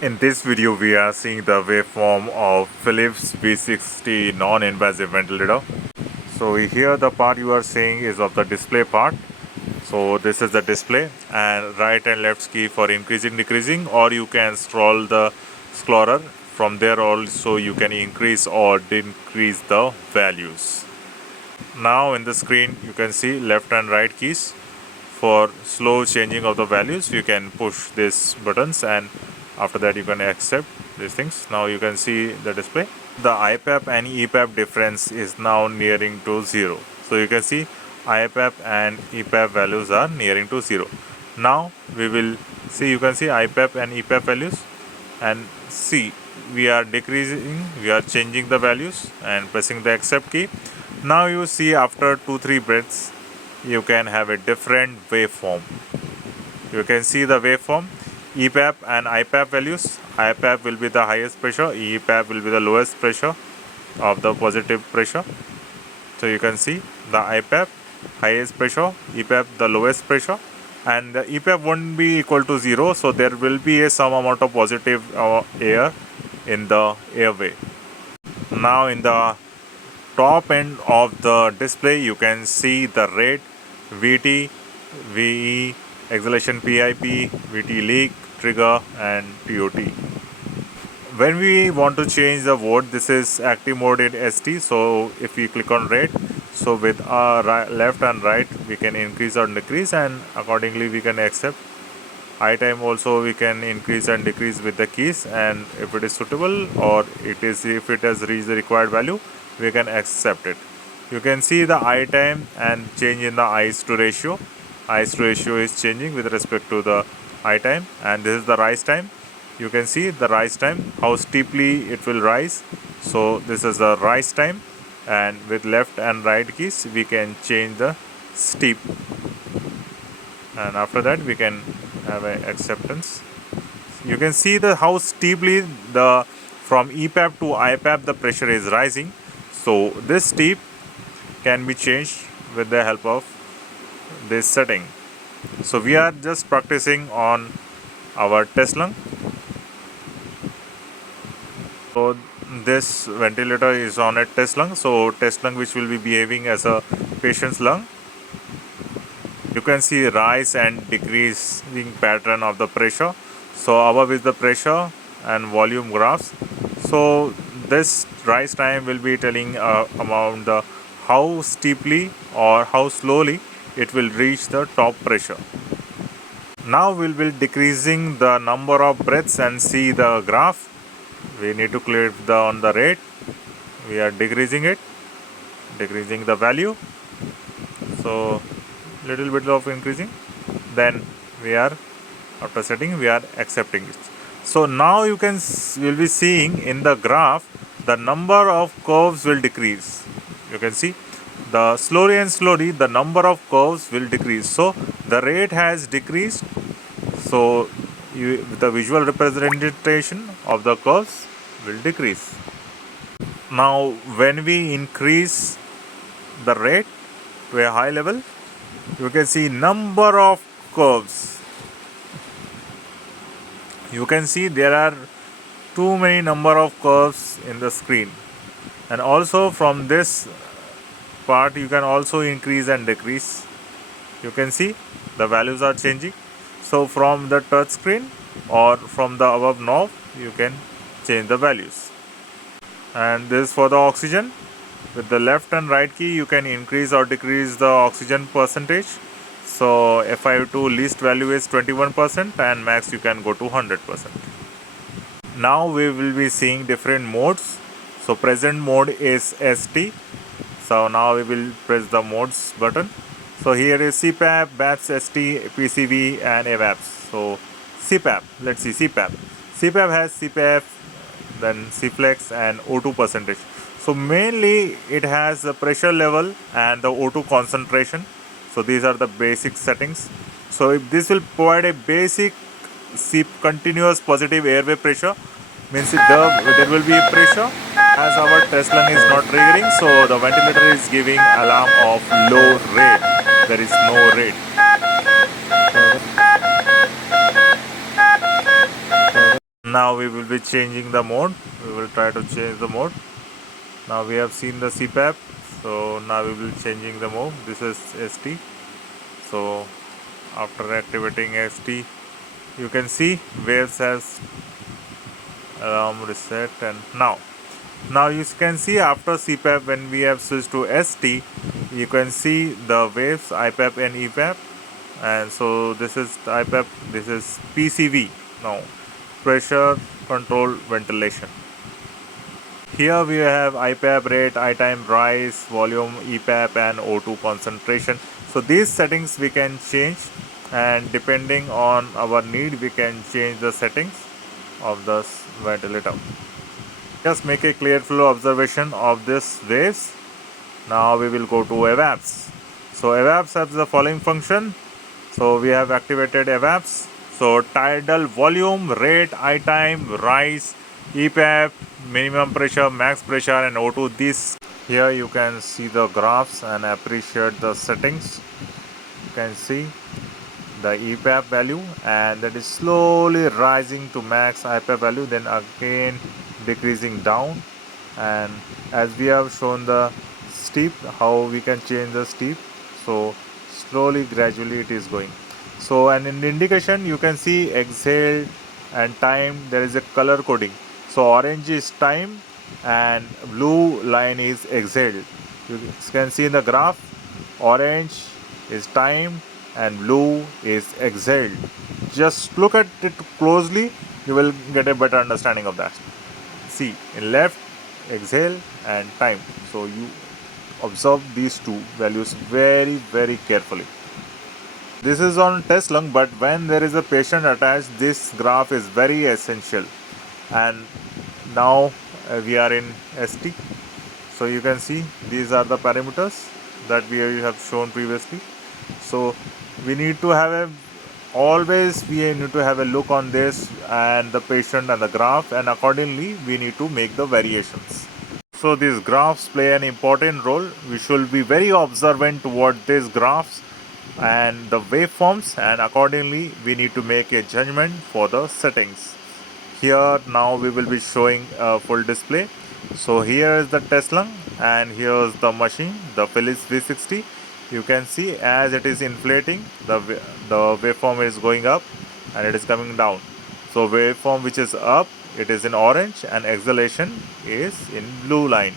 In this video, we are seeing the waveform of Philips V60 non-invasive ventilator. So here the part you are seeing is of the display part. So this is the display, and right and left key for increasing, decreasing, or you can scroll the scroller. From there also you can increase or decrease the values. Now in the screen you can see left and right keys. For slow changing of the values, you can push these buttons, and after that you can accept these things. Now you can see the display. The IPAP and EPAP difference is now nearing to 0. So you can see IPAP and EPAP values are nearing to 0. Now we will see, you can see IPAP and EPAP values, and see we are decreasing, we are changing the values and pressing the accept key. Now you see after 2-3 breaths you can have a different waveform. You can see the waveform. EPAP and IPAP values. IPAP will be the highest pressure, EPAP will be the lowest pressure of the positive pressure. So you can see the IPAP highest pressure, EPAP the lowest pressure, and the EPAP won't be equal to 0, so there will be a some amount of positive air in the airway. Now in the top end of the display you can see the rate, VT, VE, exhalation PIP, VT leak, trigger, and TOT. When we want to change the mode, this is active mode in ST. So if we click on rate, so with our left and right we can increase or decrease, and accordingly we can accept. High time also we can increase and decrease with the keys, and if it is suitable or if it has reached the required value, we can accept it. You can see the eye time and change in the eyes to ratio. Eyes to ratio is changing with respect to the eye time, and this is the rise time. You can see the rise time, how steeply it will rise. So this is the rise time, and with left and right keys we can change the steep, and after that we can have an acceptance. You can see the how steeply the from EPAP to IPAP the pressure is rising. So this steep can be changed with the help of this setting. So we are just practicing on our test lung. So this ventilator is on a test lung. So test lung which will be behaving as a patient's lung. You can see rise and decreasing pattern of the pressure. So above is the pressure and volume graphs. So this rise time will be telling about the how steeply or how slowly it will reach the top pressure. Now we will be decreasing the number of breaths and see the graph. We need to click on the rate. We are decreasing it, decreasing the value. So little bit of increasing, then we are, after setting, we are accepting it. So now you can will be seeing in the graph the number of curves will decrease. You can see the slowly and slowly the number of curves will decrease. So the rate has decreased, so the visual representation of the curves will decrease. Now when we increase the rate to a high level, you can see number of curves. You can see there are too many number of curves in the screen, and also from this part you can also increase and decrease. You can see the values are changing. So from the touch screen or from the above knob you can change the values. And this is for the oxygen. With the left and right key you can increase or decrease the oxygen percentage. So FiO2 least value is 21% and max you can go to 100%. Now we will be seeing different modes. So present mode is ST. So now we will press the modes button. So here is CPAP, BATS, ST, PCV, and AVAPS. So CPAP, let's see CPAP. CPAP has CPAP, then Cflex, and O2 percentage. So mainly it has the pressure level and the O2 concentration. So these are the basic settings. So if this will provide a basic continuous positive airway pressure, means there will be a pressure as our test lung is not triggering, so the ventilator is giving alarm of low rate. There is no rate. Now we will be changing the mode. We will try to change the mode. Now we have seen the CPAP, so now we will changing the mode. This is ST. So after activating ST, you can see waves has alarm reset. And now you can see after CPAP, when we have switched to ST, you can see the waves IPAP and EPAP. And so this is IPAP, this is PCV. Now pressure control ventilation. Here we have IPAP rate, I time rise, volume, EPAP and O2 concentration. So these settings we can change, and depending on our need we can change the settings of the ventilator. Just make a clear flow observation of this waves. Now we will go to EVAPS. So EVAPS has the following function. So we have activated EVAPS. So tidal volume, rate, I time, rise, EPAP, minimum pressure, max pressure and O2. This here you can see the graphs and appreciate the settings. You can see the EPAP value, and that is slowly rising to max IPAP value, then again decreasing down. And as we have shown the steep, how we can change the steep, so slowly gradually it is going. So, and in the indication you can see exhale and time, there is a color coding. So orange is time and blue line is exhaled. You can see in the graph, orange is time and blue is exhaled. Just look at it closely, you will get a better understanding of that. See, in left, exhale and time. So you observe these two values very carefully. This is on test lung, but when there is a patient attached, this graph is very essential. And now we are in ST. So you can see these are the parameters that we have shown previously. So we need to have always we need to have a look on this and the patient and the graph, and accordingly we need to make the variations. So these graphs play an important role. We should be very observant toward these graphs and the waveforms, and accordingly we need to make a judgment for the settings. Here now we will be showing a full display. So here is the test lung, and here is the machine, the Philips V60. You can see as it is inflating, the waveform is going up and it is coming down. So waveform which is up, it is in orange, and exhalation is in blue line.